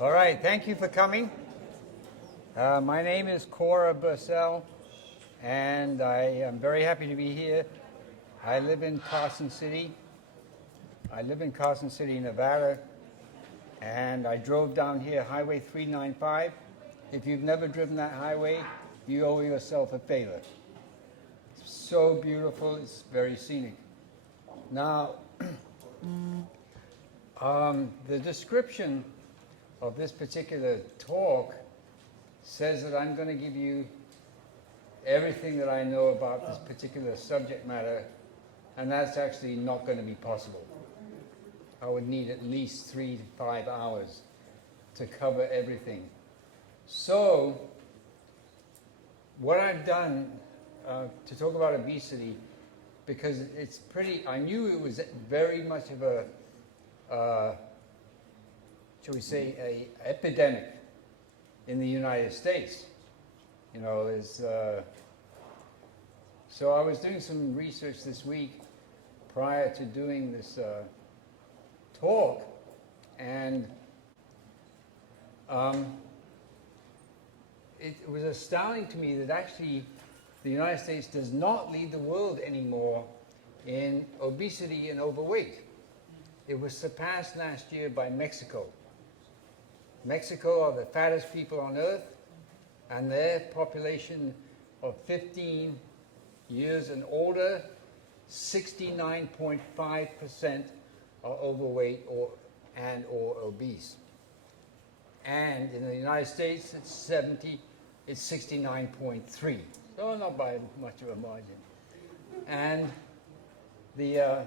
All right, thank you for coming. My name is Kaare Bursell, and I am very happy to be here. I live in Carson City. Nevada, and I drove down here, Highway 395. If you've never driven that highway, you owe yourself a favor. It's so beautiful, it's very scenic. Now, the description of this particular talk says that I'm going to give you everything that I know about this particular subject matter, and that's actually not going to be possible. I would need at least 3 to 5 hours to cover everything. So, what I've done to talk about obesity, because it's pretty, I knew it was very much of a, shall we say, a epidemic in the United States. You know, so I was doing some research this week prior to doing this talk, and it was astounding to me that actually the United States does not lead the world anymore in obesity and overweight. It was surpassed last year by Mexico. Mexico are the fattest people on earth, and their population of 15 years and older, 69.5% are overweight or obese. And in the United States, it's 69.3. So not by much of a margin. And there's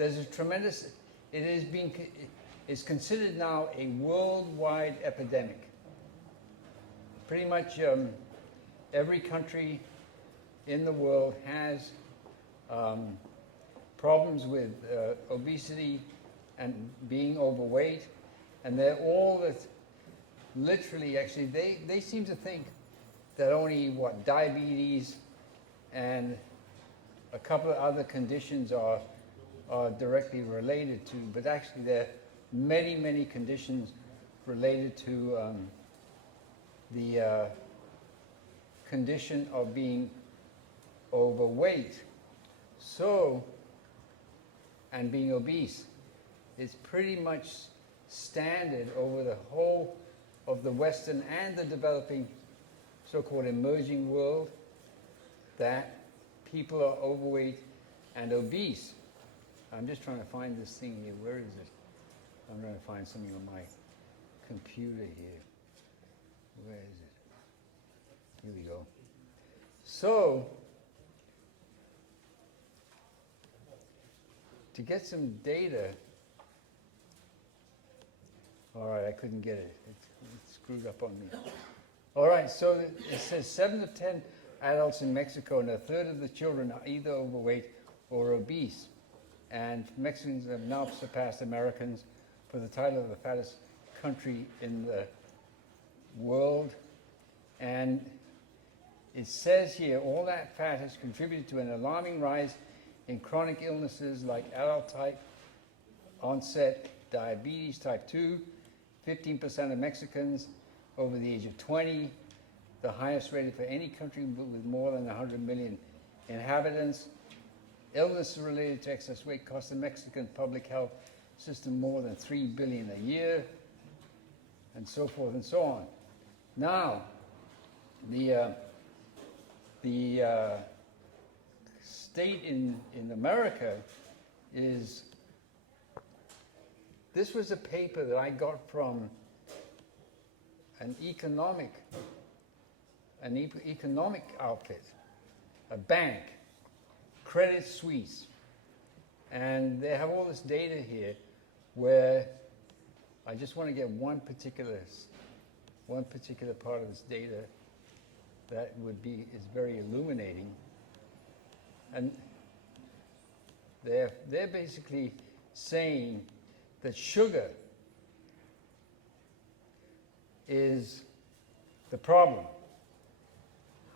a tremendous, it's considered now a worldwide epidemic. Pretty much every country in the world has problems with obesity and being overweight, and they're all literally, actually, they seem to think that only diabetes and a couple of other conditions are directly related to, but actually there are many, many conditions related to the condition of being overweight. So, and being obese is pretty much standard over the whole of the Western and the developing so-called emerging world, that people are overweight and obese. I'm just trying to find this thing here. Where is it? I'm trying to find something on my computer here. Where is it? Here we go. So, to get some data, all right, I couldn't get it. It screwed up on me. All right, so it says 7 of 10 adults in Mexico and a third of the children are either overweight or obese. And Mexicans have now surpassed Americans for the title of the fattest country in the world. And it says here, all that fat has contributed to an alarming rise in chronic illnesses like adult type onset diabetes type 2, 15% of Mexicans over the age of 20, the highest rated for any country with more than 100 million inhabitants. Illness related to excess weight costs the Mexican public health system more than $3 billion a year, and so forth and so on. Now, the state in America is, this was a paper that I got from an economic outfit, a bank, Credit Suisse, and they have all this data here where I just want to get one particular part of this data that is very illuminating. And they're basically saying that sugar is the problem.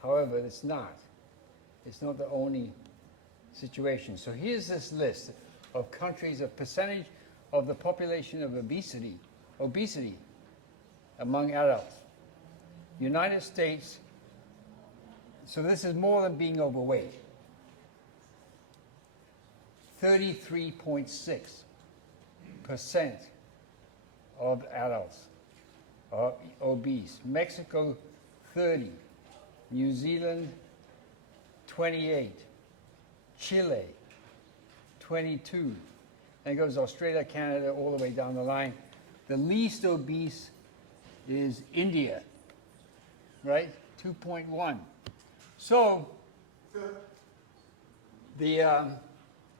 However, it's not. It's not the only situation. So here's this list of countries, a percentage of the population of obesity among adults. United States, so this is more than being overweight. 33.6% of adults are obese. Mexico, 30. New Zealand, 28. Chile, 22. And it goes Australia, Canada, all the way down the line. The least obese is India, right? 2.1. So,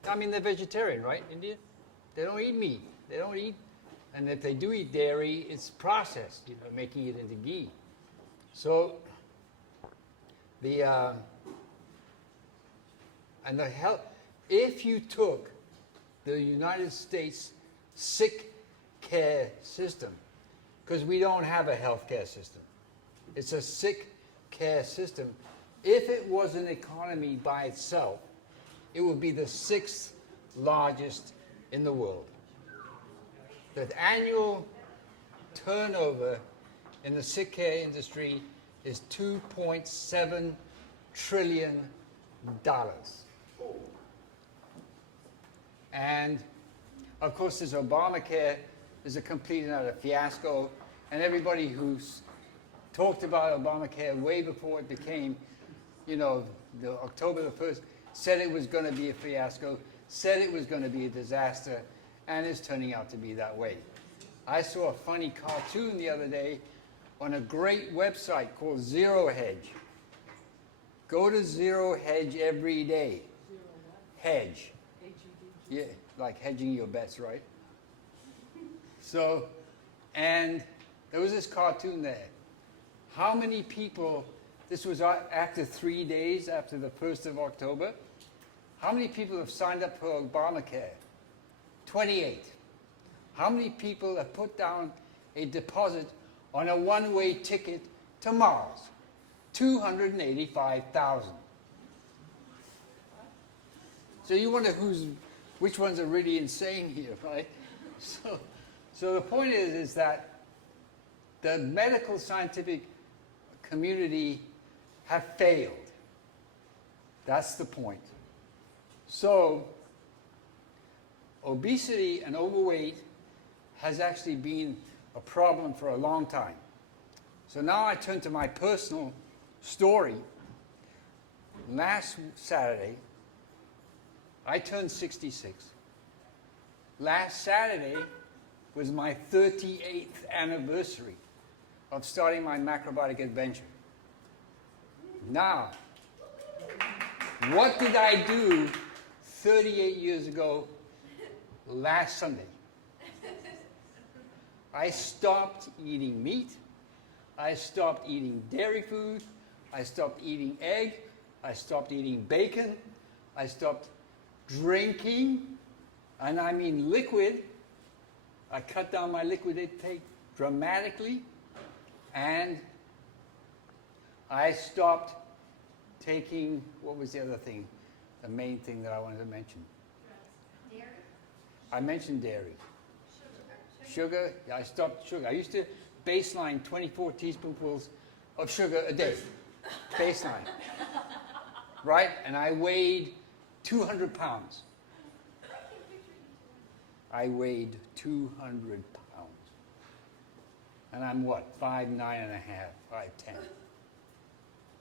I mean, they're vegetarian, right, India? They don't eat meat. They don't eat, and if they do eat dairy, it's processed, you know, making it into ghee. So, and the health, if you took the United States sick care system, because we don't have a health care system, it's a sick care system. If it was an economy by itself, it would be the 6th largest in the world. The annual turnover in the sick care industry is $2.7 trillion. And of course, this Obamacare is a complete and utter fiasco, and everybody who's talked about Obamacare way before it became, you know, the October the 1st, said it was going to be a fiasco, said it was going to be a disaster, and it's turning out to be that way. I saw a funny cartoon the other day on a great website called Zero Hedge. Go to Zero Hedge every day. Hedge. Yeah, like hedging your bets, right? So, and there was this cartoon there. How many people, this was after 3 days after the 1st of October, how many people have signed up for Obamacare? 28. How many people have put down a deposit on a one-way ticket to Mars? 285,000. So you wonder which ones are really insane here, right? So the point is that the medical scientific community have failed. That's the point. So obesity and overweight has actually been a problem for a long time. So now I turn to my personal story. Last Saturday, I turned 66. Last Saturday was my 38th anniversary of starting my macrobiotic adventure. Now, what did I do 38 years ago last Sunday? I stopped eating meat. I stopped eating dairy food. I stopped eating egg. I stopped eating bacon. I stopped drinking, and I mean liquid. I cut down my liquid intake dramatically, and I stopped taking, what was the other thing, the main thing that I wanted to mention? Dairy. I mentioned dairy. Sugar, I stopped sugar. I used to baseline 24 teaspoonfuls of sugar a day. Baseline. Right? And I weighed 200 pounds. I weighed 200 pounds. And I'm what? 5'9" and a half, 5'10".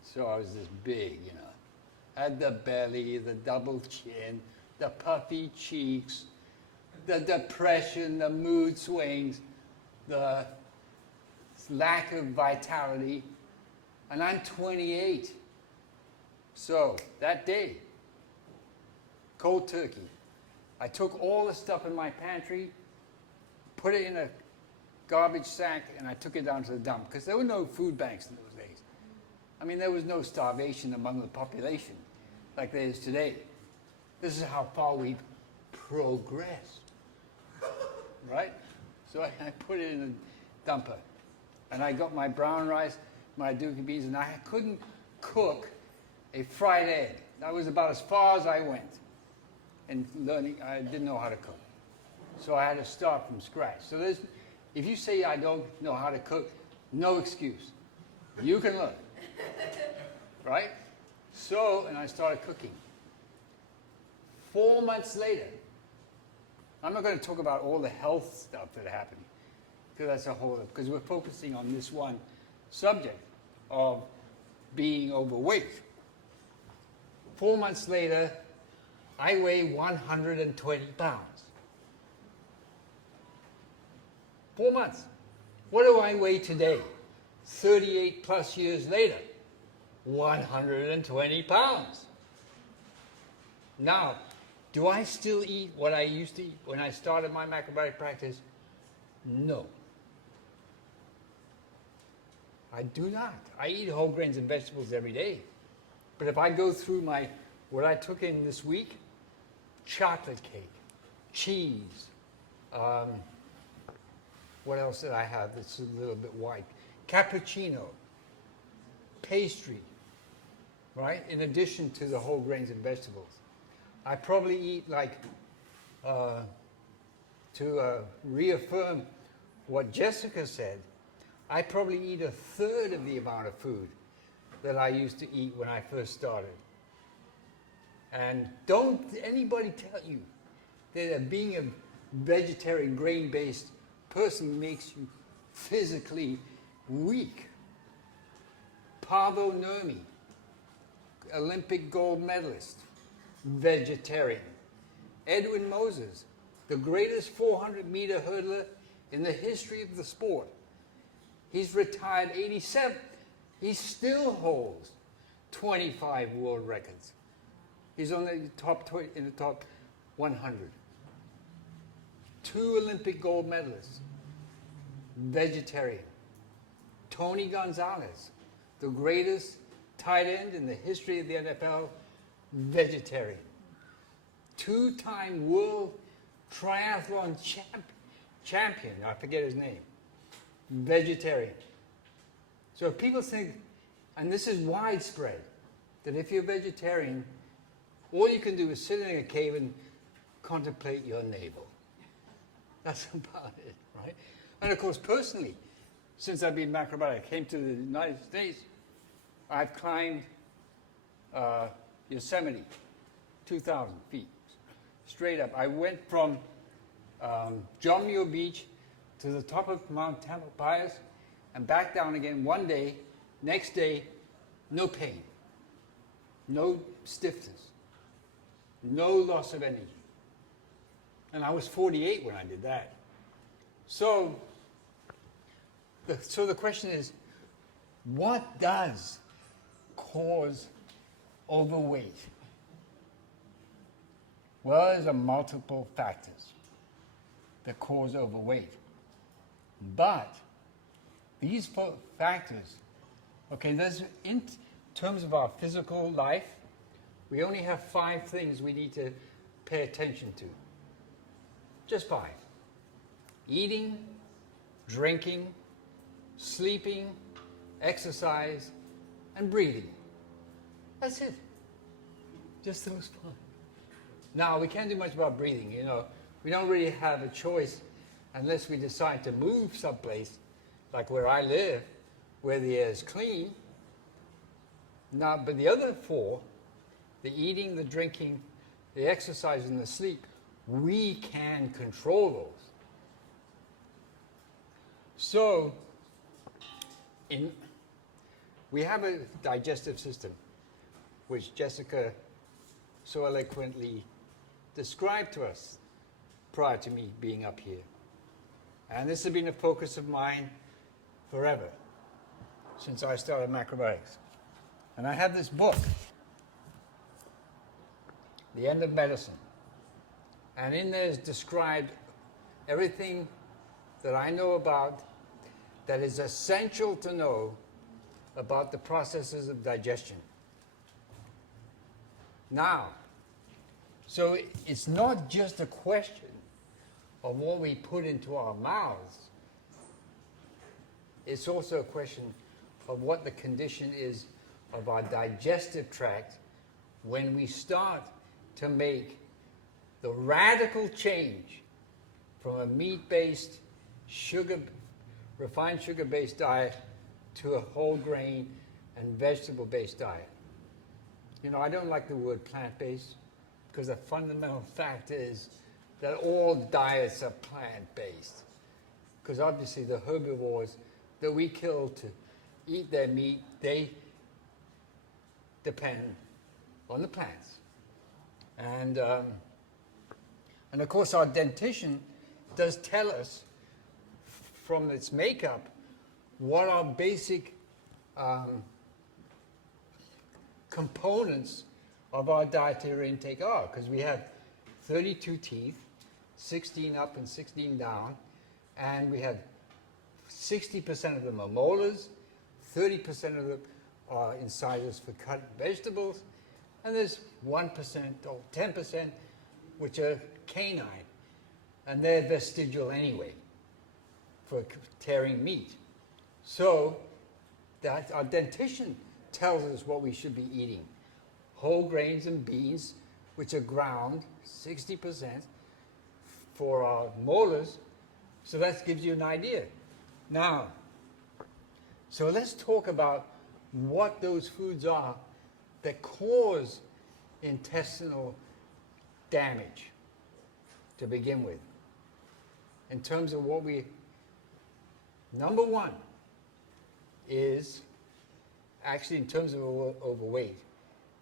So I was this big, you know. Had the belly, the double chin, the puffy cheeks, the depression, the mood swings, the lack of vitality. And I'm 28. So that day, cold turkey, I took all the stuff in my pantry, put it in a garbage sack, and I took it down to the dump, because there were no food banks in those days. I mean, there was no starvation among the population like there is today. This is how far we've progressed, right? So I put it in a dumper, and I got my brown rice, my dookie beans, and I couldn't cook a fried egg. That was about as far as I went in learning. I didn't know how to cook. So I had to start from scratch. So if you say I don't know how to cook, no excuse. You can learn. Right? So, and I started cooking. 4 months later, I'm not going to talk about all the health stuff that happened, because that's a whole, because we're focusing on this one subject of being overweight. 4 months later, I weigh 120 pounds. 4 months. What do I weigh today? 38 plus years later, 120 pounds. Now, do I still eat what I used to eat when I started my macrobiotic practice? No. I do not. I eat whole grains and vegetables every day. But if I go through what I took in this week, chocolate cake, cheese, what else did I have that's a little bit white? Cappuccino, pastry, right? In addition to the whole grains and vegetables. I probably eat to reaffirm what Jessica said, I probably eat a third of the amount of food that I used to eat when I first started. And don't anybody tell you that being a vegetarian, grain-based person makes you physically weak. Paavo Nurmi, Olympic gold medalist, vegetarian. Edwin Moses, the greatest 400-meter hurdler in the history of the sport. He's retired 87. He still holds 25 world records. He's on the in the top 100. 2 Olympic gold medalists, vegetarian. Tony Gonzalez, the greatest tight end in the history of the NFL, vegetarian. 2-time world triathlon champion, I forget his name, vegetarian. So if people think, and this is widespread, that if you're vegetarian, all you can do is sit in a cave and contemplate your navel. That's about it, right? And of course, personally, since I've been macrobiotic, came to the United States, I've climbed Yosemite, 2,000 feet, straight up. I went from John Muir Beach to the top of Mount Tamalpais and back down again one day. Next day, no pain, no stiffness, no loss of energy. And I was 48 when I did that. So the question is, what does cause overweight? Well, there's a multiple factors that cause overweight. But these factors, okay, there's in terms of our physical life, we only have 5 things we need to pay attention to. Just 5. Eating, drinking, sleeping, exercise, and breathing. That's it. Just those 5. Now, we can't do much about breathing, you know. We don't really have a choice unless we decide to move someplace, like where I live, where the air is clean. Now, but the other 4, the eating, the drinking, the exercise, and the sleep, we can control those. So, we have a digestive system, which Jessica so eloquently described to us prior to me being up here. And this has been a focus of mine forever, since I started macrobiotics. And I have this book, The End of Medicine. And in there is described everything that I know about that is essential to know about the processes of digestion. Now, so it's not just a question of what we put into our mouths. It's also a question of what the condition is of our digestive tract when we start to make the radical change from a meat-based, refined sugar-based diet to a whole grain and vegetable-based diet. You know, I don't like the word plant-based because the fundamental fact is that all diets are plant-based. Because obviously the herbivores that we kill to eat their meat, they depend on the plants. And of course our dentition does tell us from its makeup what our basic components of our dietary intake are, because we have 32 teeth, 16 up and 16 down, and we have 60% of them are molars, 30% of them are incisors for cut vegetables, and there's 1% or 10% which are canine, and they're vestigial anyway for tearing meat. So that our dentition tells us what we should be eating. Whole grains and beans, which are ground, 60% for our molars. So that gives you an idea. Now, so let's talk about what those foods are that cause intestinal damage to begin with. In terms of what we, number one is actually in terms of overweight,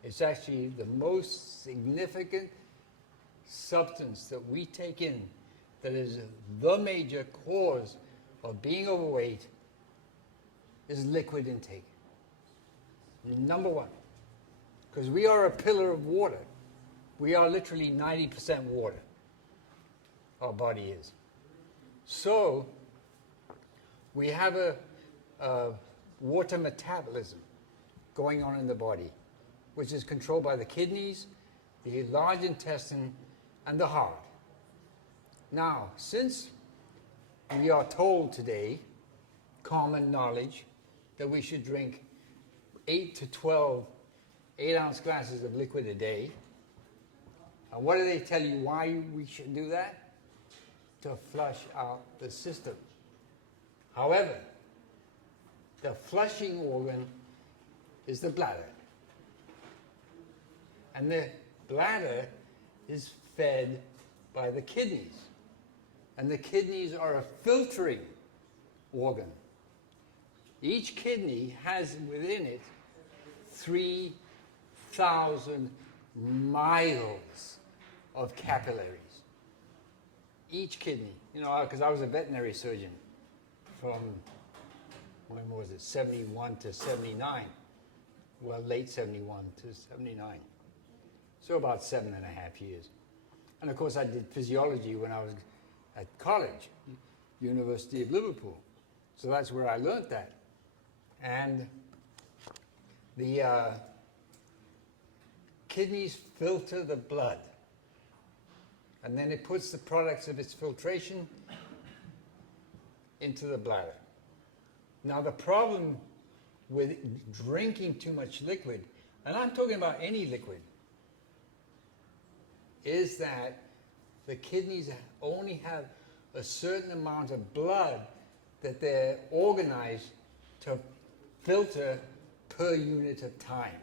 it's actually the most significant substance that we take in that is the major cause of being overweight is liquid intake. Number one. Because we are a pillar of water. We are literally 90% water. Our body is. So we have a water metabolism going on in the body, which is controlled by the kidneys, the large intestine, and the heart. Now, since we are told today, common knowledge, that we should drink 8 to 12 8-ounce glasses of liquid a day, and what do they tell you why we should do that? To flush out the system. However, the flushing organ is the bladder. And the bladder is fed by the kidneys. And the kidneys are a filtering organ. Each kidney has within it 3,000 miles of capillaries. Each kidney. You know, because I was a veterinary surgeon from, when was it, 71 to 79. Well, late 71 to 79. So about 7.5 years. And of course I did physiology when I was at college, University of Liverpool. So that's where I learned that. And the kidneys filter the blood. And then it puts the products of its filtration into the bladder. Now the problem with drinking too much liquid, and I'm talking about any liquid, is that the kidneys only have a certain amount of blood that they're organized to filter per unit of time.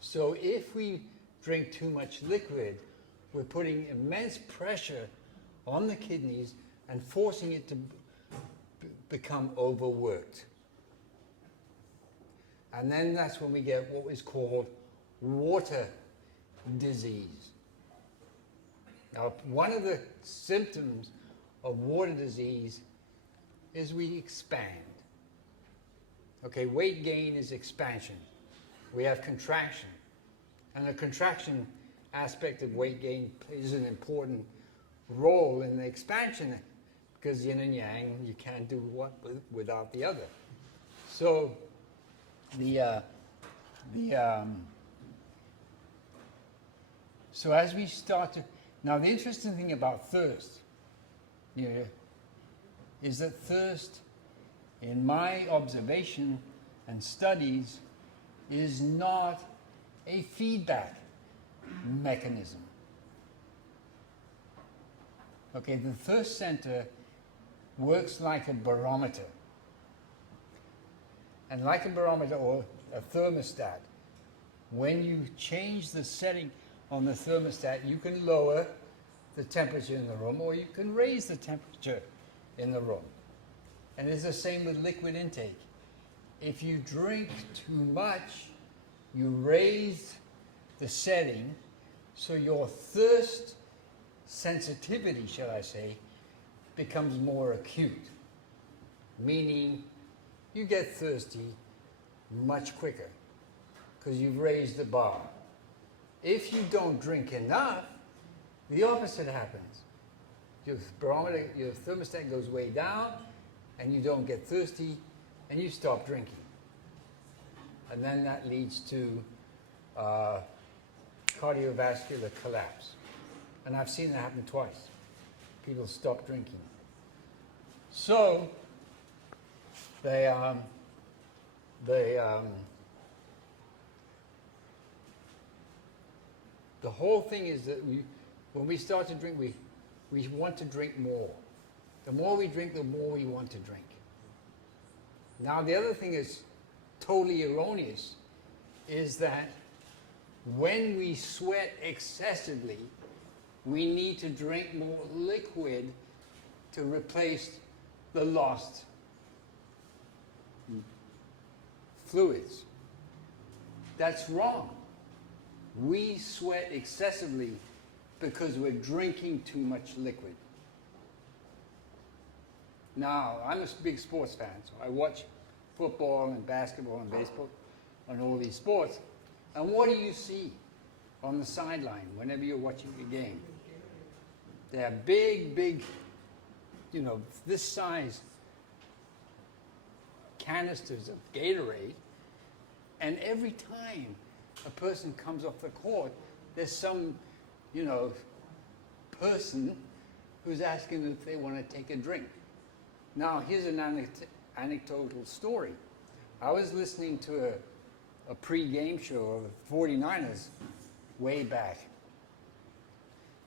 So if we drink too much liquid, we're putting immense pressure on the kidneys and forcing it to become overworked. And then that's when we get what is called water disease. Now, one of the symptoms of water disease is we expand. Okay, weight gain is expansion. We have contraction. And the contraction aspect of weight gain plays an important role in the expansion, because yin and yang, you can't do one without the other. So so as we start to, now the interesting thing about thirst, is that thirst, in my observation and studies, is not a feedback mechanism. Okay, the thirst center works like a barometer. And like a barometer or a thermostat, when you change the setting on the thermostat, you can lower the temperature in the room or you can raise the temperature in the room. And it's the same with liquid intake. If you drink too much, you raise the setting, so your thirst sensitivity, shall I say, becomes more acute, meaning you get thirsty much quicker because you've raised the bar. If you don't drink enough, the opposite happens. Your barometer, your thermostat goes way down, and you don't get thirsty, and you stop drinking. And then that leads to cardiovascular collapse. And I've seen that happen twice. People stop drinking. So, the whole thing is that when we start to drink, we want to drink more. The more we drink, the more we want to drink. Now, the other thing is totally erroneous, is that when we sweat excessively, we need to drink more liquid to replace the lost fluids. That's wrong. We sweat excessively because we're drinking too much liquid. Now, I'm a big sports fan, so I watch football and basketball and baseball and all these sports. And what do you see on the sideline whenever you're watching a game? They're big, this size canisters of Gatorade, and every time a person comes off the court, there's some, person who's asking them if they want to take a drink. Now, here's an anecdotal story. I was listening to a pre-game show of the 49ers way back,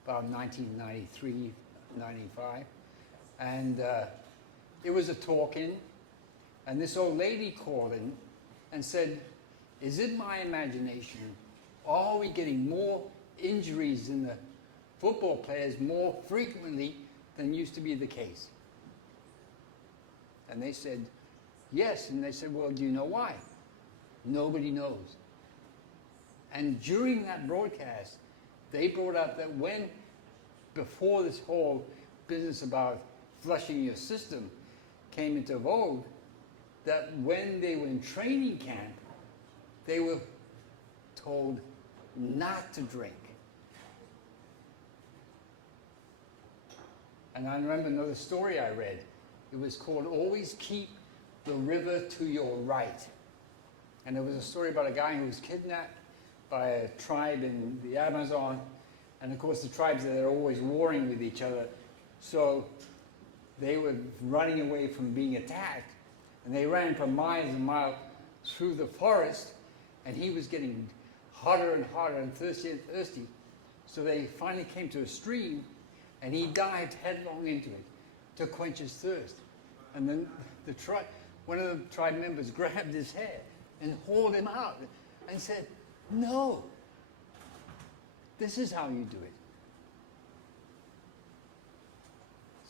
about 1993, 95, and it was a talk-in, and this old lady called in and said, "Is it my imagination, or are we getting more injuries in the football players more frequently than used to be the case?" And they said, "Yes." And they said, "Well, do you know why?" Nobody knows. And during that broadcast, they brought up that before this whole business about flushing your system came into vogue, that when they were in training camp, they were told not to drink. And I remember another story I read. It was called "Always Keep the River to Your Right." And it was a story about a guy who was kidnapped by a tribe in the Amazon. And of course, the tribes there are always warring with each other. So they were running away from being attacked. And they ran for miles and miles through the forest. And he was getting hotter and hotter and thirsty and thirsty. So they finally came to a stream, and he dived headlong into it to quench his thirst. And then one of the tribe members grabbed his hair and hauled him out and said, "No, this is how you do it."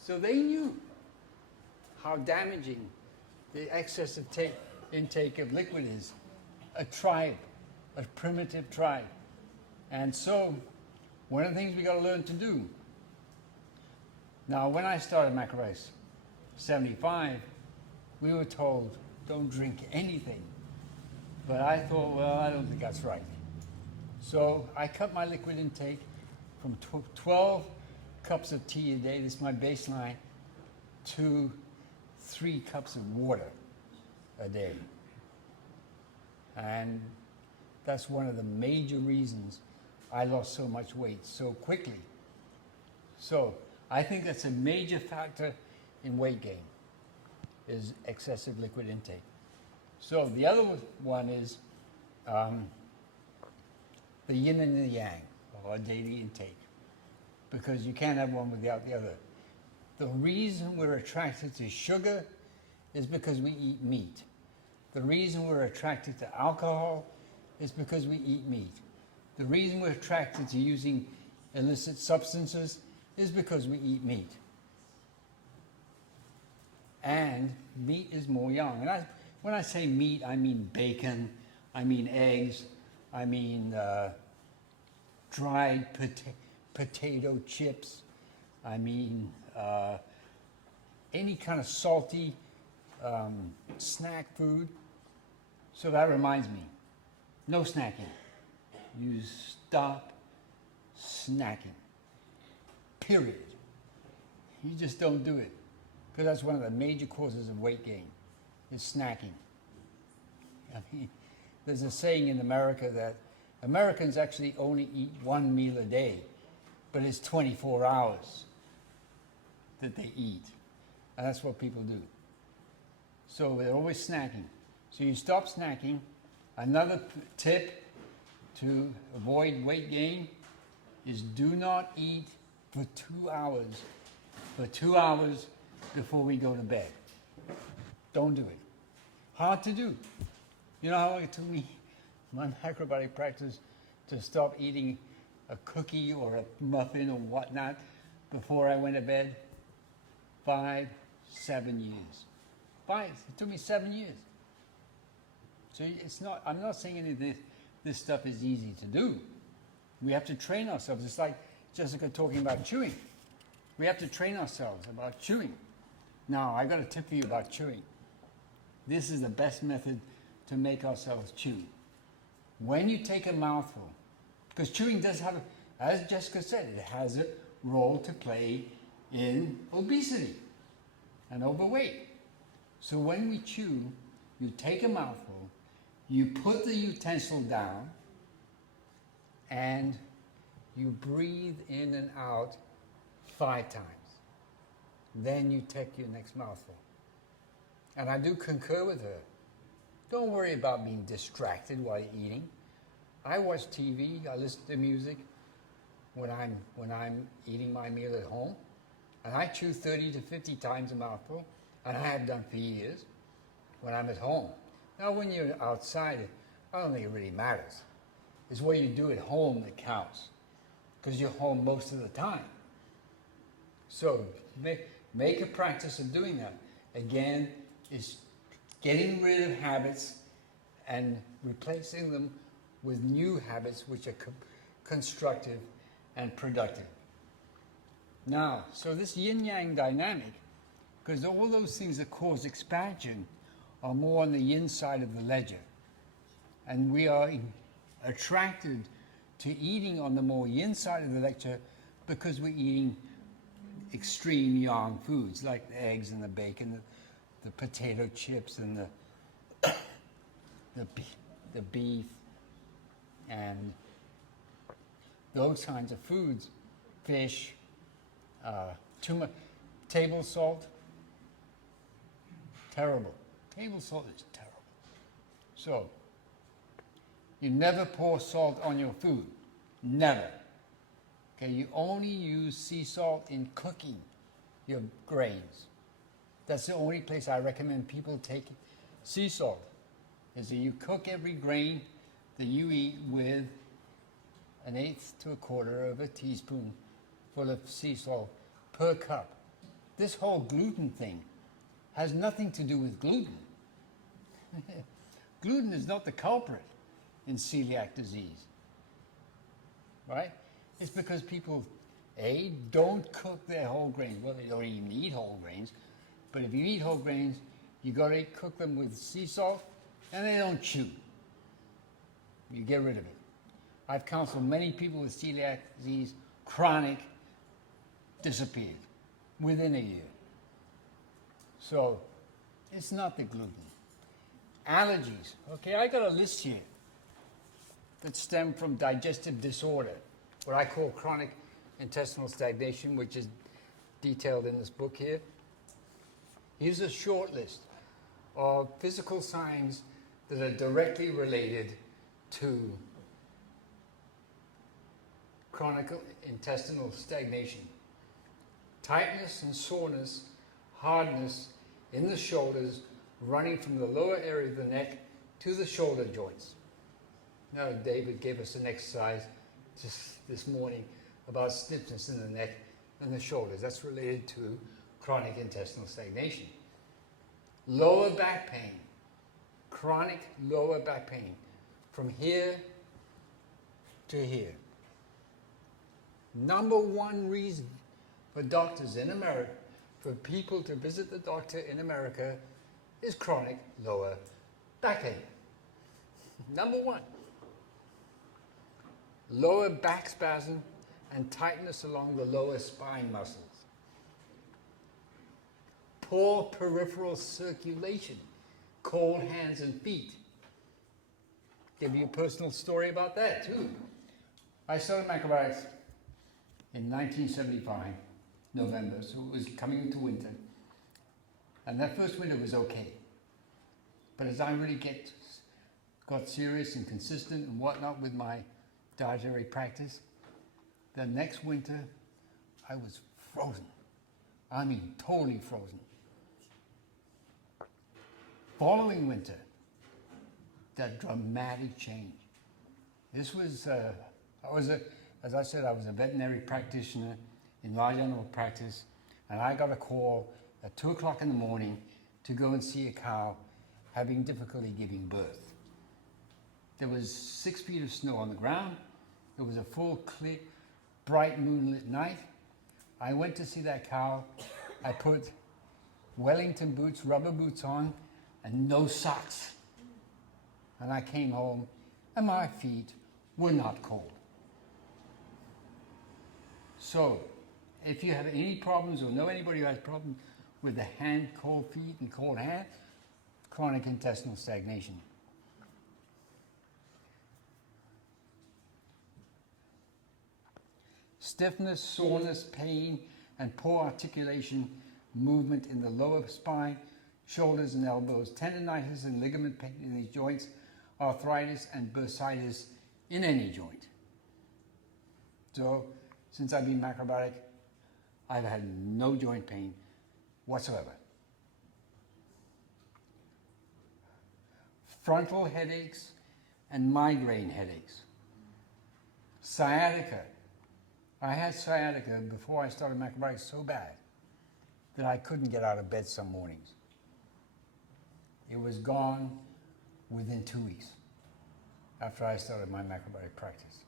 So they knew how damaging the excessive intake of liquid is. A primitive tribe. And so, one of the things we got to learn to do. Now, when I started Macarice 75, we were told, don't drink anything. But I thought, well, I don't think that's right. So I cut my liquid intake from 12 cups of tea a day, this is my baseline, to 3 cups of water a day. And that's one of the major reasons I lost so much weight so quickly. So I think that's a major factor in weight gain, is excessive liquid intake. So the other one is the yin and the yang, or daily intake, because you can't have one without the other. The reason we're attracted to sugar is because we eat meat. The reason we're attracted to alcohol is because we eat meat. The reason we're attracted to using illicit substances is because we eat meat. And meat is more young. And when I say meat, I mean bacon, I mean eggs, I mean dried potato chips, I mean any kind of salty snack food. So that reminds me, no snacking. You stop snacking, period. You just don't do it, because that's one of the major causes of weight gain, is snacking. I mean, there's a saying in America that Americans actually only eat one meal a day, but it's 24 hours that they eat. And that's what people do. So they're always snacking. So you stop snacking. Another tip to avoid weight gain is do not eat for 2 hours. For 2 hours before we go to bed. Don't do it. Hard to do. You know how long it took me, my macrobiotic practice, to stop eating a cookie or a muffin or whatnot before I went to bed? 7 years. It took me 7 years. So it's not, I'm not saying any of this stuff is easy to do. We have to train ourselves. It's like Jessica talking about chewing. We have to train ourselves about chewing. Now, I got a tip for you about chewing. This is the best method to make ourselves chew. When you take a mouthful, because chewing does have, as Jessica said, it has a role to play in obesity and overweight. So when we chew, you take a mouthful, you put the utensil down, and you breathe in and out 5 times. Then you take your next mouthful. And I do concur with her. Don't worry about being distracted while you're eating. I watch TV, I listen to music when I'm eating my meal at home, and I chew 30 to 50 times a mouthful, and I have done for years when I'm at home. Now when you're outside, I don't think it really matters. It's what you do at home that counts, because you're home most of the time. So make a practice of doing that. Again, it's getting rid of habits and replacing them with new habits which are constructive and productive. Now, so this yin-yang dynamic, because all those things that cause expansion are more on the yin side of the ledger. And we are attracted to eating on the more yin side of the ledger because we're eating extreme yang foods like the eggs and the bacon, the potato chips and the beef and those kinds of foods, fish, too much table salt, terrible. Table salt is terrible. So, you never pour salt on your food. Never. Okay, you only use sea salt in cooking your grains. That's the only place I recommend people take sea salt. Is that you cook every grain that you eat with 1/8 to 1/4 of a teaspoon full of sea salt per cup. This whole gluten thing has nothing to do with gluten. Gluten is not the culprit in celiac disease, right? It's because people, A, don't cook their whole grains. Well, they don't even eat whole grains. But if you eat whole grains, you got to cook them with sea salt, and they don't chew. You get rid of it. I've counseled many people with celiac disease, chronic, disappeared within a year. So it's not the gluten. Allergies. Okay, I got a list here that stem from digestive disorder, what I call chronic intestinal stagnation, which is detailed in this book here. Here's a short list of physical signs that are directly related to chronic intestinal stagnation. tightness and soreness, hardness in the shoulders, running from the lower area of the neck to the shoulder joints. Now, David gave us an exercise just this morning about stiffness in the neck and the shoulders. That's related to chronic intestinal stagnation. Lower back pain, chronic lower back pain, from here to here. Number one reason for doctors in America, for people to visit the doctor in America, is chronic lower back pain. Number one. Lower back spasm and tightness along the lower spine muscles. Poor peripheral circulation, cold hands and feet. Give you a personal story about that too. I started macrobiotics in 1975, November, so it was coming into winter. And that first winter was okay. But as I really got serious and consistent and whatnot with my dietary practice, the next winter I was frozen. I mean, totally frozen. Following winter, that dramatic change. This was, as I said, I was a veterinary practitioner in large animal practice, and I got a call at 2 o'clock in the morning to go and see a cow having difficulty giving birth. There was 6 feet of snow on the ground. It was a full, clear, bright moonlit night. I went to see that cow. I put Wellington boots, rubber boots on, and no socks. And I came home, and my feet were not cold. So, if you have any problems or know anybody who has problems with the hand, cold feet and cold hands, chronic intestinal stagnation. Stiffness, soreness, pain, and poor articulation, movement in the lower spine, shoulders and elbows, tendinitis and ligament pain in these joints, arthritis and bursitis in any joint. So, since I've been macrobiotic, I've had no joint pain whatsoever. Frontal headaches and migraine headaches. Sciatica. I had sciatica before I started macrobiotics so bad that I couldn't get out of bed some mornings. It was gone within 2 weeks after I started my macrobiotic practice.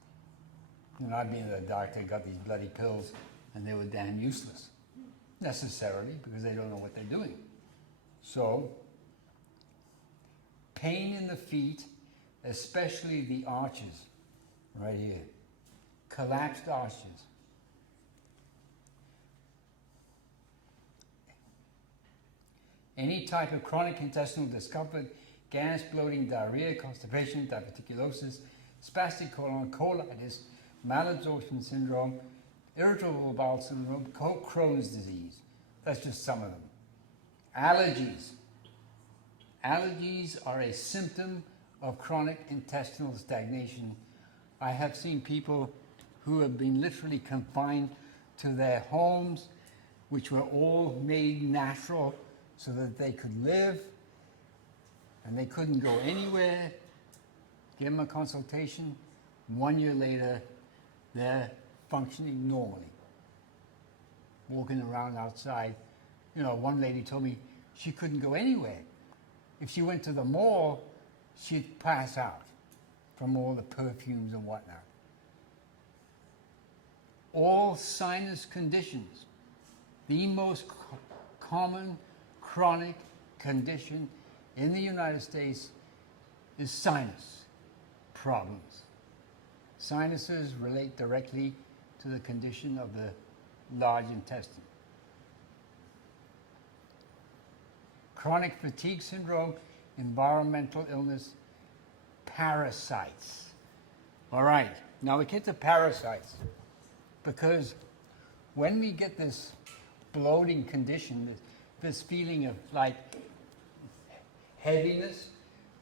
And I'd been to the doctor, got these bloody pills, and they were damn useless, necessarily, because they don't know what they're doing. So, pain in the feet, especially the arches, right here, collapsed arches. Any type of chronic intestinal discomfort, gas, bloating, diarrhea, constipation, diverticulosis, spastic colon, colitis, malabsorption syndrome, irritable bowel syndrome, Crohn's disease. That's just some of them. Allergies. Allergies are a symptom of chronic intestinal stagnation. I have seen people who have been literally confined to their homes, which were all made natural so that they could live, and they couldn't go anywhere. Give them a consultation. 1 year later, they're functioning normally, walking around outside. You know, one lady told me she couldn't go anywhere. If she went to the mall, she'd pass out from all the perfumes and whatnot. All sinus conditions. The most common chronic condition in the United States is sinus problems. Sinuses relate directly to the condition of the large intestine. Chronic fatigue syndrome, environmental illness, parasites. All right, now we get to parasites, because when we get this bloating condition, this feeling of like heaviness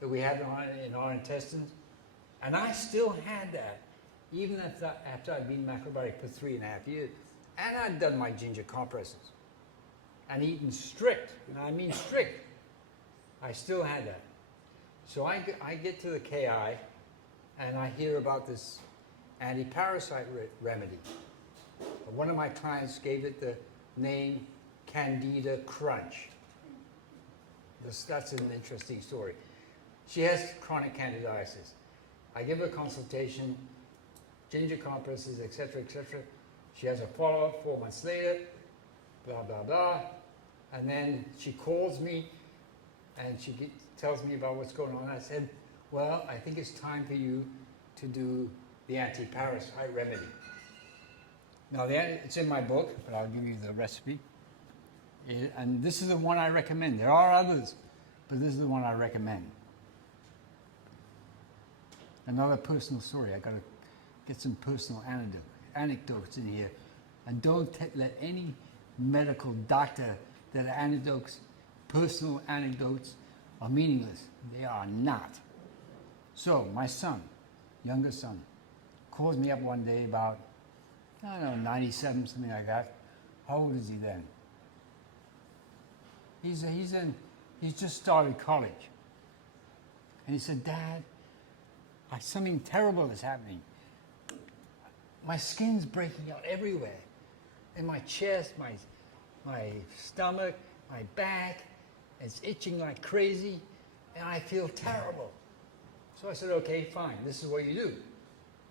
that we have in our intestines, and I still had that even after I'd been macrobiotic for 3.5 years, and I'd done my ginger compresses and eaten strict, and I mean strict. I still had that. So I get to the KI and I hear about this anti-parasite remedy. One of my clients gave it the name Candida Crunch. That's an interesting story. She has chronic candidiasis. I give her a consultation, ginger compresses, etc., etc. She has a follow-up 4 months later, blah, blah, blah. And then she calls me and she tells me about what's going on. I said, well, I think it's time for you to do the anti-parasite remedy. Now, it's in my book, but I'll give you the recipe. And this is the one I recommend. There are others, but this is the one I recommend. Another personal story. I got to get some personal anecdotes in here. And don't let any medical doctor that anecdotes, personal anecdotes, are meaningless. They are not. So my son, younger son, calls me up one day about, I don't know, 97, something like that. How old is he then? He's just started college. And he said, Dad, something terrible is happening. My skin's breaking out everywhere. In my chest, my stomach, my back. It's itching like crazy, and I feel terrible. So I said, okay, fine, this is what you do.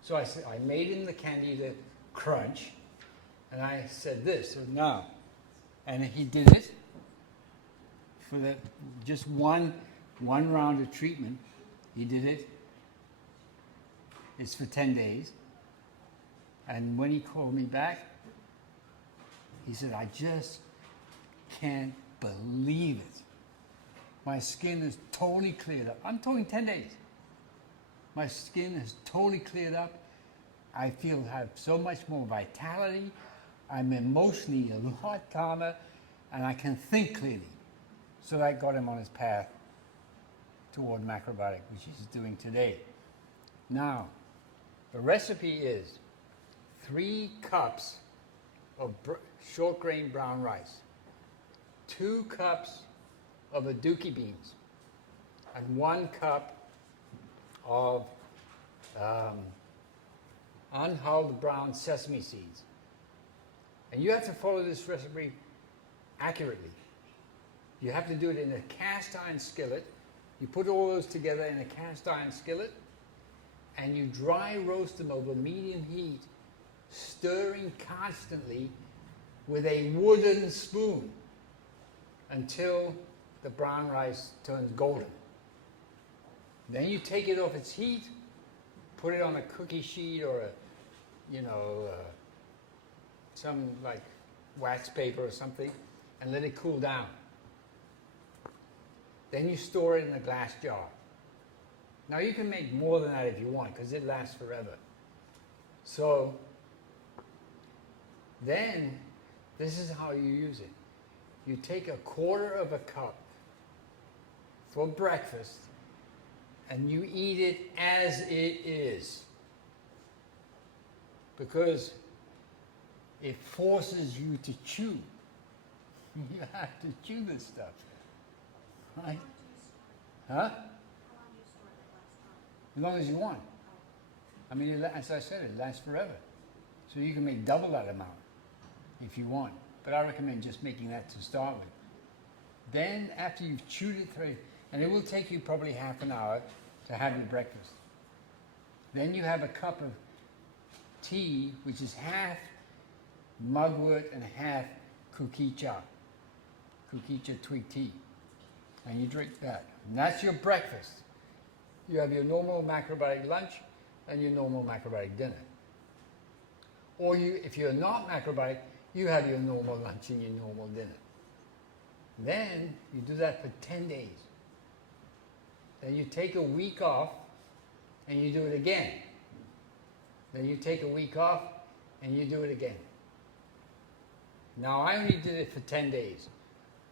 So I made him the Candida Crunch, and I said this, so now, and he did it for just one round of treatment. He did it. It's for 10 days. And when he called me back, he said, I just can't believe it. My skin is totally cleared up. I'm talking 10 days. My skin is totally cleared up. I have so much more vitality. I'm emotionally a lot calmer, and I can think clearly. So that got him on his path toward macrobiotic, which he's doing today. Now, the recipe is 3 cups of short grain brown rice, 2 cups of aduki beans, and 1 cup of unhulled brown sesame seeds. And you have to follow this recipe accurately. You have to do it in a cast iron skillet. You put all those together in a cast iron skillet, and you dry roast them over medium heat, stirring constantly with a wooden spoon until the brown rice turns golden. Then you take it off its heat, put it on a cookie sheet or some like wax paper or something, and let it cool down. Then you store it in a glass jar. Now you can make more than that if you want, because it lasts forever. So then, this is how you use it. You take 1/4 cup for breakfast, and you eat it as it is. Because it forces you to chew. You have to chew this stuff. Right? Huh? As long as you want. I mean, as I said, it lasts forever. So you can make double that amount if you want. But I recommend just making that to start with. Then, after you've chewed it through, and it will take you probably half an hour to have your breakfast. Then you have a cup of tea, which is half mugwort and half kukicha twig tea. And you drink that. And that's your breakfast. You have your normal macrobiotic lunch and your normal macrobiotic dinner. Or if you're not macrobiotic, you have your normal lunch and your normal dinner. Then you do that for 10 days. Then you take a week off and you do it again. Then you take a week off and you do it again. Now I only did it for 10 days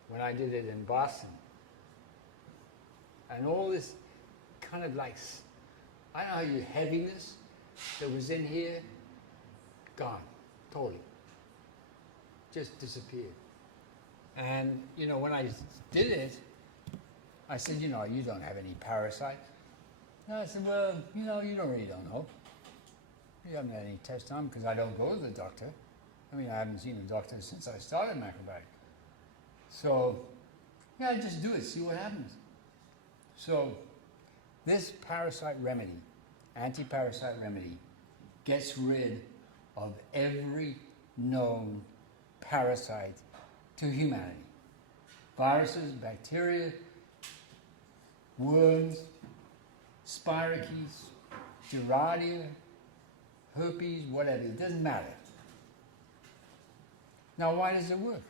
when I did it in Boston. And all this kind of like, I don't know how you heaviness that was in here, gone, totally. just disappeared. And, you know, when I did it, I said, you know, you don't have any parasites. And I said, well, you know, you don't know. You haven't had any tests done because I don't go to the doctor. I mean, I haven't seen a doctor since I started macrobiotic. So, yeah, just do it, see what happens. So, this parasite remedy, anti-parasite remedy, gets rid of every known parasite to humanity. Viruses, bacteria, worms, spirochetes, giardia, herpes, whatever, it doesn't matter. Now, why does it work?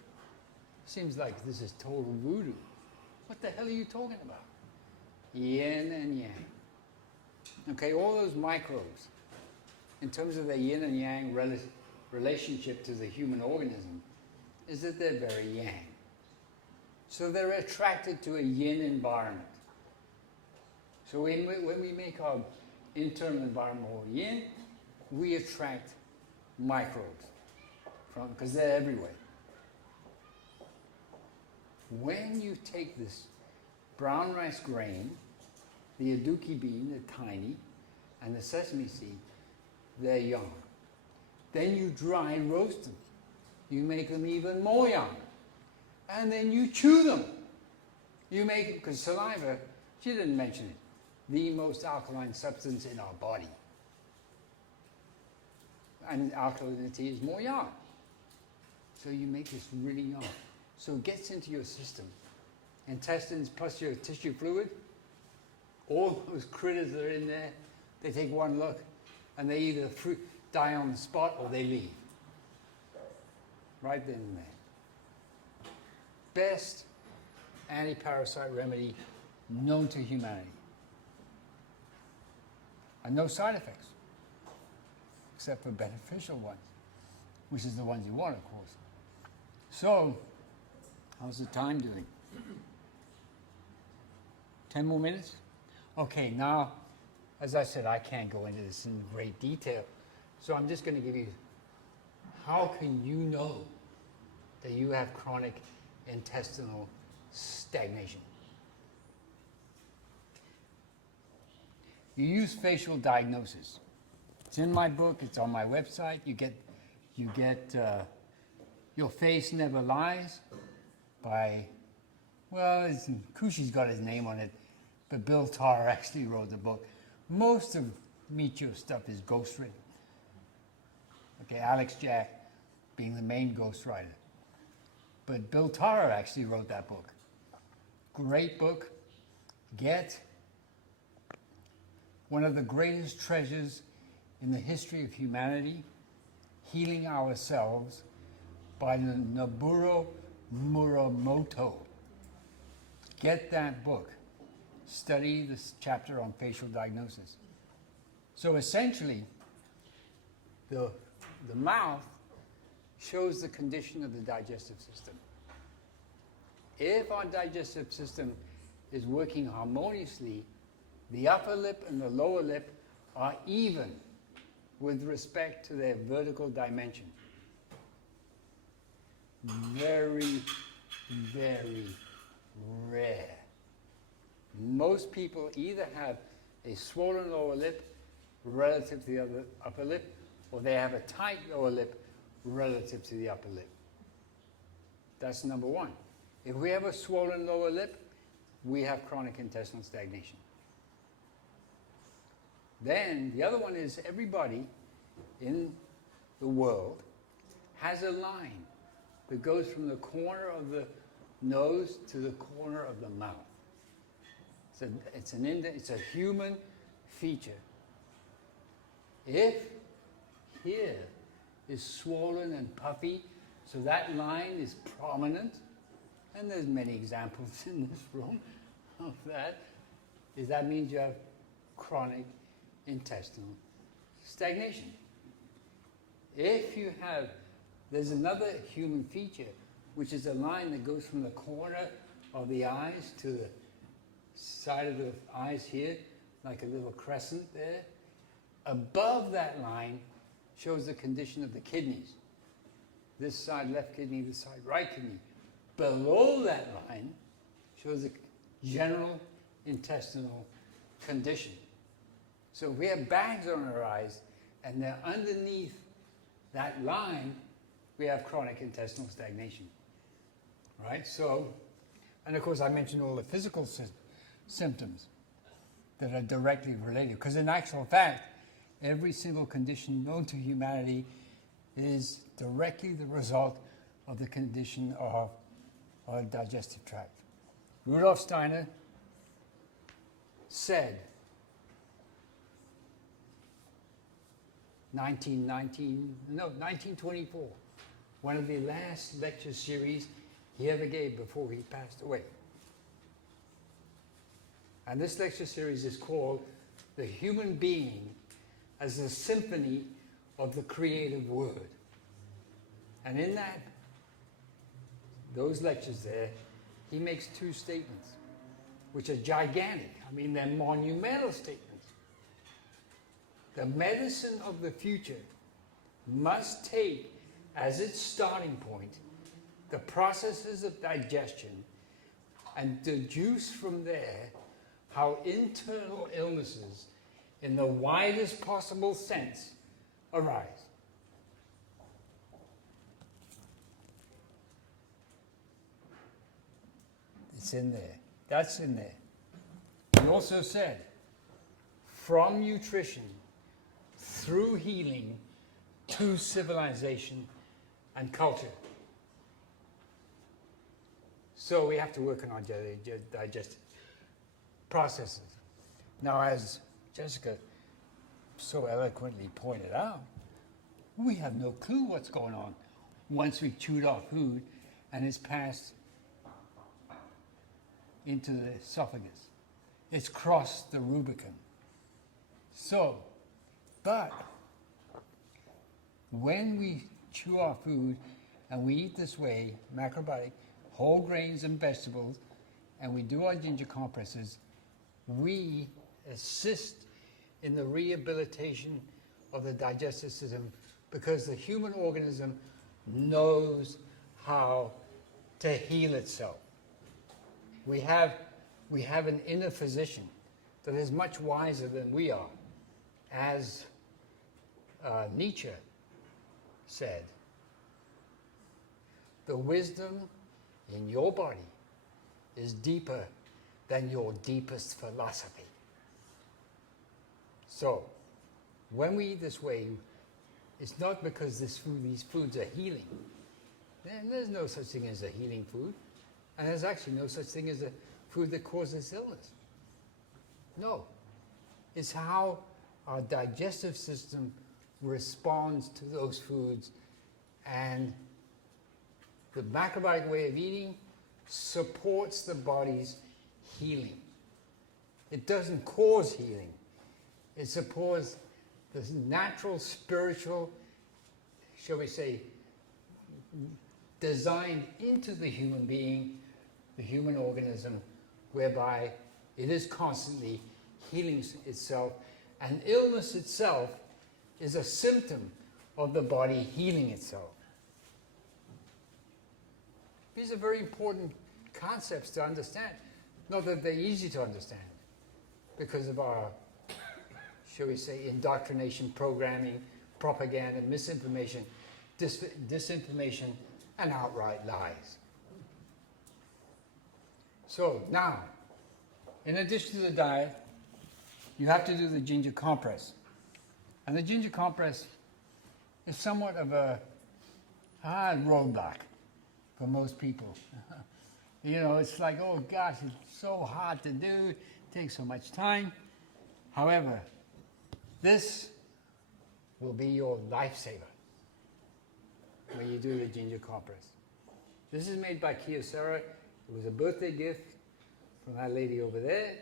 Seems like this is total voodoo. What the hell are you talking about? Yin and yang. Okay, all those microbes, in terms of their yin and yang relationship to the human organism, is that they're very yang. So they're attracted to a yin environment. So when we make our internal environment more yin, we attract microbes because they're everywhere. When you take this brown rice grain, the aduki bean, they're tiny, and the sesame seed, they're young. Then you dry roast them. You make them even more young. And then you chew them. You make it, because saliva, she didn't mention it, the most alkaline substance in our body. And alkalinity is more young. So you make this really young. So it gets into your system. Intestines plus your tissue fluid, all those critters that are in there, they take one look and they either die on the spot or they leave. Right then and there. Best anti-parasite remedy known to humanity. And no side effects, except for beneficial ones, which is the ones you want, of course. So, how's the time doing? 10 more minutes? Okay, now, as I said, I can't go into this in great detail. So I'm just going to give you, how can you know that you have chronic intestinal stagnation? You use facial diagnosis. It's in my book, it's on my website. You get Your Face Never Lies by, well, Kushi's got his name on it, but Bill Tarr actually wrote the book. Most of Meet Your stuff is ghostwritten. Okay, Alex Jack being the main ghostwriter. But Bill Tarr actually wrote that book. Great book. Get one of the greatest treasures in the history of humanity, Healing Ourselves, by Nobuo Muramoto. Get that book. Study this chapter on facial diagnosis. So essentially, the mouth shows the condition of the digestive system. If our digestive system is working harmoniously, the upper lip and the lower lip are even with respect to their vertical dimension. Very, very rare. Most people either have a swollen lower lip relative to the upper lip, or they have a tight lower lip relative to the upper lip. That's number one. If we have a swollen lower lip, we have chronic intestinal stagnation. Then the other one is everybody in the world has a line that goes from the corner of the nose to the corner of the mouth. It's a human feature. If here is swollen and puffy, so that line is prominent, and there's many examples in this room of that, that means you have chronic intestinal stagnation. If you have, there's another human feature, which is a line that goes from the corner of the eyes to the side of the eyes here, like a little crescent there. Above that line shows the condition of the kidneys. this side left kidney, this side right kidney. Below that line shows a general intestinal condition. So we have bags on our eyes, and then underneath that line, we have chronic intestinal stagnation, right? So, and of course I mentioned all the physical symptoms that are directly related, because in actual fact, every single condition known to humanity is directly the result of the condition of our digestive tract. Rudolf Steiner said, 1924, one of the last lecture series he ever gave before he passed away. And this lecture series is called The Human Being as a Symphony of the Creative Word. And in those lectures there, he makes two statements, which are gigantic. I mean, they're monumental statements. The medicine of the future must take as its starting point the processes of digestion and deduce from there how internal illnesses, in the widest possible sense, arise. It's in there. That's in there. He also said, from nutrition, through healing, to civilization and culture. So we have to work on our digestive processes. Now, as Jessica so eloquently pointed out, we have no clue what's going on once we've chewed our food and it's passed into the esophagus. It's crossed the Rubicon. So, but when we chew our food and we eat this way, macrobiotic, whole grains and vegetables, and we do our ginger compresses, we assist in the rehabilitation of the digestive system, because the human organism knows how to heal itself. We have an inner physician that is much wiser than we are. As Nietzsche said, the wisdom in your body is deeper than your deepest philosophy. So, when we eat this way, it's not because these foods are healing. There's no such thing as a healing food. And there's actually no such thing as a food that causes illness. No. It's how our digestive system responds to those foods, and the macrobiotic way of eating supports the body's healing. It doesn't cause healing. It supports the natural, spiritual, shall we say, designed into the human being, the human organism, whereby it is constantly healing itself, and illness itself is a symptom of the body healing itself. These are very important concepts to understand. Not that they're easy to understand because of our, shall we say, indoctrination, programming, propaganda, misinformation, disinformation, and outright lies. So now, in addition to the diet, you have to do the ginger compress. And the ginger compress is somewhat of a hard roadblock for most people. You know, it's like, oh gosh, it's so hard to do, it takes so much time. However, this will be your lifesaver when you do the ginger compress. This is made by Kyocera. It was a birthday gift from that lady over there,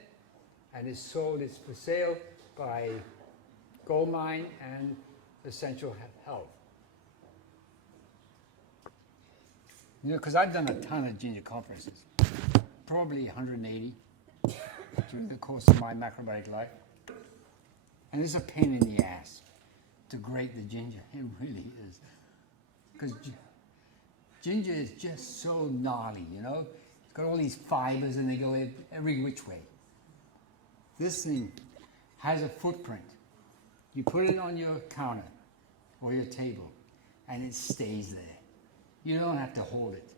and it's for sale by Goldmine and Essential Health. You know, because I've done a ton of ginger compresses, probably 180 during the course of my macrobiotic life. And it's a pain in the ass to grate the ginger. It really is. Because ginger is just so gnarly, you know. It's got all these fibers and they go every which way. This thing has a footprint. You put it on your counter or your table and it stays there. You don't have to hold it.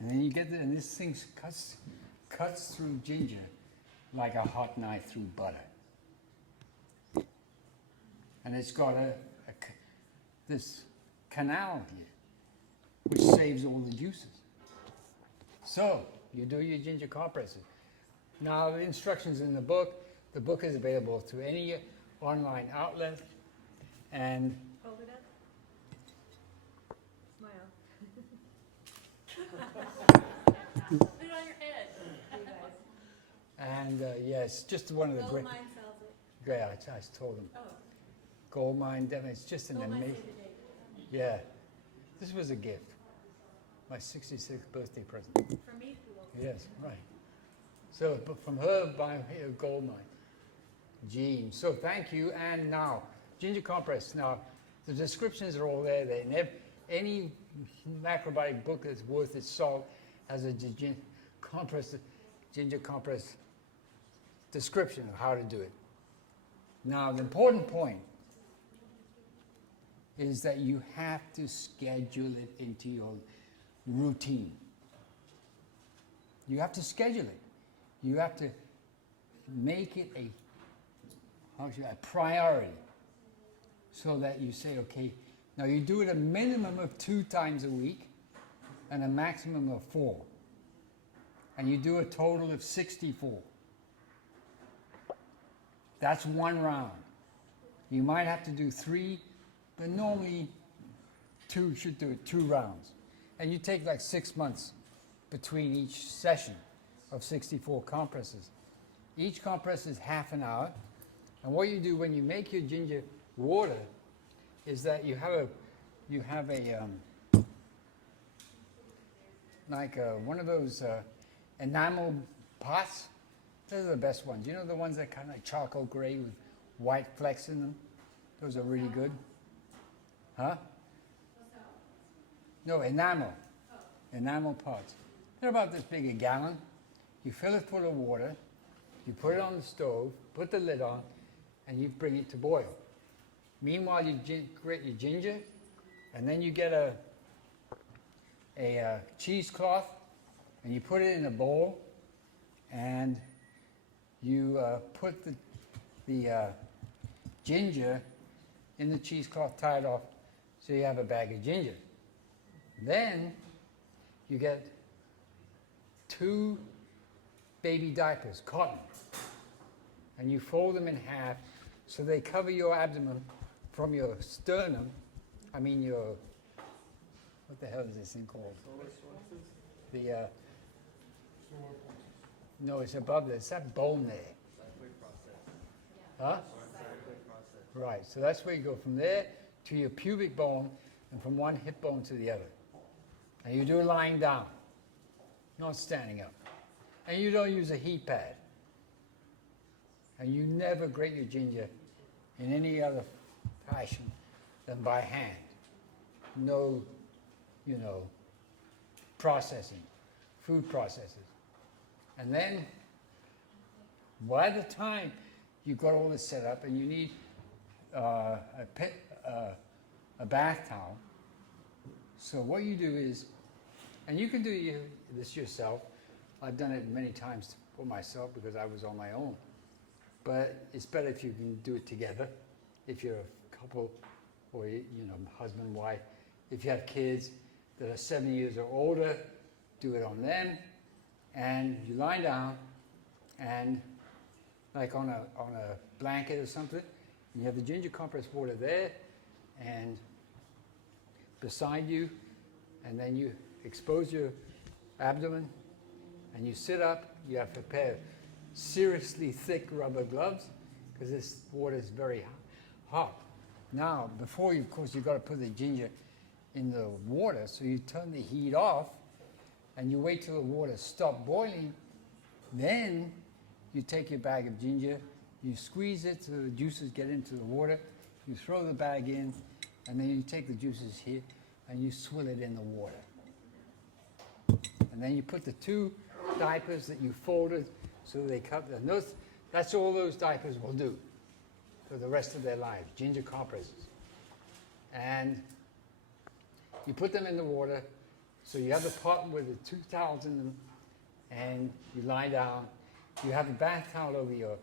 And then you get there and this thing cuts through ginger like a hot knife through butter. And it's got this canal here, which saves all the juices. So, you do your ginger compresses. Now, the instructions in the book is available through any online outlet, and hold it up. Smile. Put it on your head. and yes, just one of the great. Gold Mine sells it. Great, I told them. Oh. Gold Mine, definitely, it's just an Gold Mine amazing. saved the day. Yeah, this was a gift. My 66th birthday present. For me, cool. Yes, right. So, but from her by here, Gold Mine. Jean. So thank you. And now, ginger compress. Now, the descriptions are all there. Any macrobiotic book that's worth its salt has a ginger compress description of how to do it. Now, the important point is that you have to schedule it into your routine. You have to schedule it. You have to make it a priority, so that you say, okay, now you do it a minimum of 2 times a week and a maximum of 4. And you do a total of 64. That's 1 round. You might have to do 3, but normally 2 should do it 2 rounds. And you take like 6 months between each session of 64 compresses. Each compress is half an hour. And what you do when you make your ginger water is that you have one of those enamel pots. Those are the best ones. You know the ones that kind of like charcoal gray with white flecks in them? Those are really good. Huh? No, enamel. Enamel pots. They're about this big, a gallon. You fill it full of water. You put it on the stove, put the lid on, and you bring it to boil. Meanwhile, you grate your ginger, and then you get a cheesecloth, and you put it in a bowl, and you put the ginger in the cheesecloth, tie it off, so you have a bag of ginger. Then you get 2 baby diapers, cotton, and you fold them in half so they cover your abdomen from your sternum. I mean your, what the hell is this thing called? The, no, it's above this. It's that bone there. Huh? Right, so that's where you go from there to your pubic bone and from one hip bone to the other. And you do it lying down, not standing up. And you don't use a heat pad. And you never grate your ginger in any other fashion than by hand. No, processing, food processes. And then, by the time you've got all this set up and you need a bath towel, so what you do is, and you can do this yourself. I've done it many times for myself because I was on my own. But it's better if you can do it together. If you're a couple or, husband, wife. If you have kids that are 7 years or older, do it on them. And you lie down and like on a blanket or something, you have the ginger compress water there and beside you, and then you expose your abdomen and you sit up. You have to pair seriously thick rubber gloves because this water is very hot. Now, before you, of course, you've got to put the ginger in the water, so you turn the heat off and you wait till the water stops boiling. Then you take your bag of ginger, you squeeze it so the juices get into the water, you throw the bag in, and then you take the juices here and you swill it in the water. And then you put the 2 diapers that you folded so they cover. And that's all those diapers will do for the rest of their lives, ginger compresses. And you put them in the water. So you have the pot with the 2 towels in them, and you lie down. You have a bath towel over your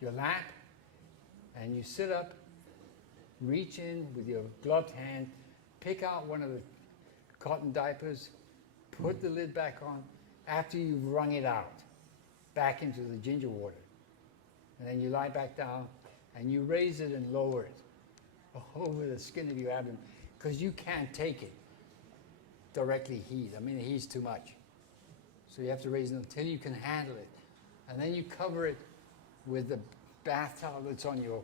lap, and you sit up, reach in with your gloved hand, pick out one of the cotton diapers, put the lid back on after you've wrung it out, back into the ginger water. And then you lie back down, and you raise it and lower it over the skin of your abdomen, because you can't take it directly heat. I mean, the heat's too much. So you have to raise it until you can handle it. And then you cover it with the bath towel that's on your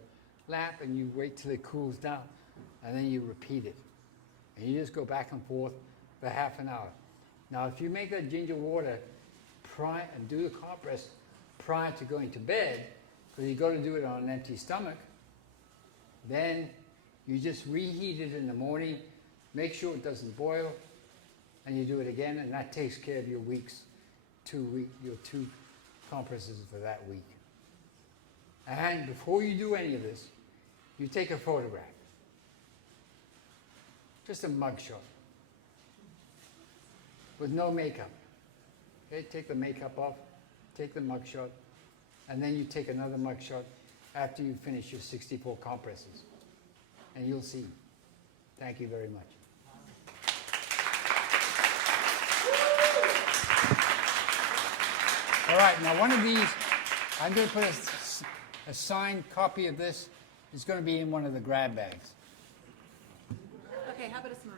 lap, and you wait till it cools down, and then you repeat it. And you just go back and forth for half an hour. Now, if you make that ginger water and do the compress prior to going to bed, because you've got to do it on an empty stomach, then you just reheat it in the morning, make sure it doesn't boil, and you do it again, and that takes care of your your 2 compresses for that week. And before you do any of this, you take a photograph. Just a mug shot. With no makeup. Okay, take the makeup off, take the mug shot, and then you take another mug shot after you finish your 64 compresses. And you'll see. Thank you very much. All right, now one of these, I'm going to put a signed copy of this. It's going to be in one of the grab bags. Okay, how about a smile?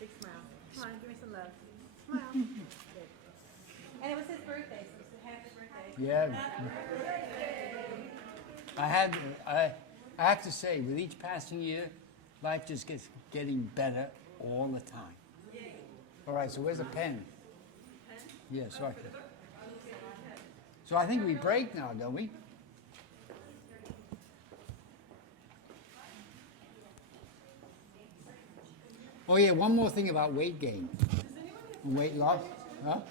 Big smile. Come on, give me some love. Smile. Good. And it was his birthday, so it's a happy birthday. Yeah. I have to say, with each passing year, life just gets getting better all the time. All right, so where's the pen? Yeah, so I think we break now, don't we? Oh yeah, one more thing about weight gain and weight loss. Huh?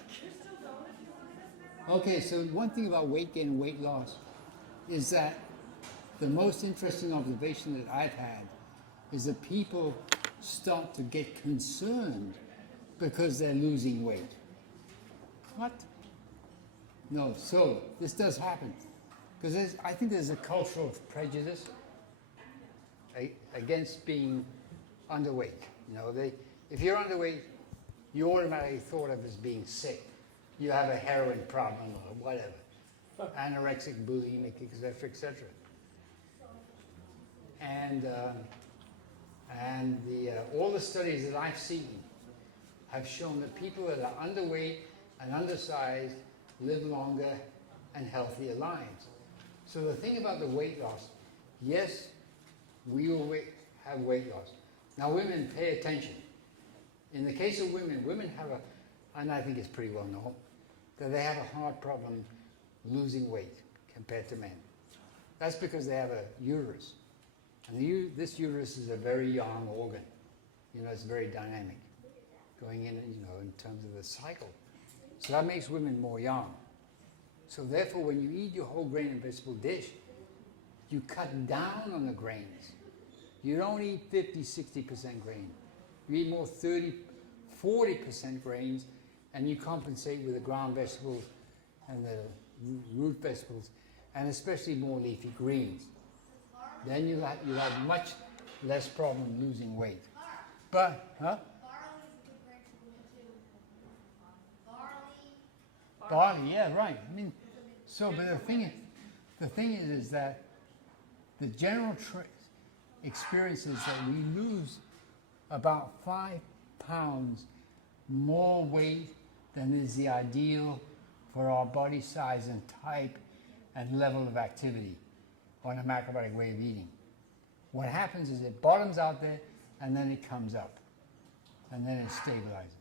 Okay, so one thing about weight gain and weight loss is that the most interesting observation that I've had is that people start to get concerned because they're losing weight. What? No, so this does happen. Because I think there's a cultural prejudice against being underweight. You know, if you're underweight, you're automatically thought of as being sick. You have a heroin problem or whatever. Anorexic, bulimic, etc., etc. And all the studies that I've seen have shown that people that are underweight and undersized live longer and healthier lives. So the thing about the weight loss, yes, we will have weight loss. Now women, pay attention. In the case of women, women have and I think it's pretty well known, that they have a hard problem losing weight compared to men. That's because they have a uterus. And this uterus is a very young organ. You know, it's very dynamic, going in, you know, in terms of the cycle. So that makes women more young. So therefore, when you eat your whole grain and vegetable dish, you cut down on the grains. You don't eat 50, 60% grain. You eat more 30, 40% grains, and you compensate with the ground vegetables and the root vegetables, and especially more leafy greens. Then you'll have much less problem losing weight. But, huh? Barley, yeah, right. I mean, so, but the thing is that the general experience is that we lose about 5 pounds more weight than is the ideal for our body size and type and level of activity on a macrobiotic way of eating. What happens is it bottoms out there and then it comes up and then it stabilizes.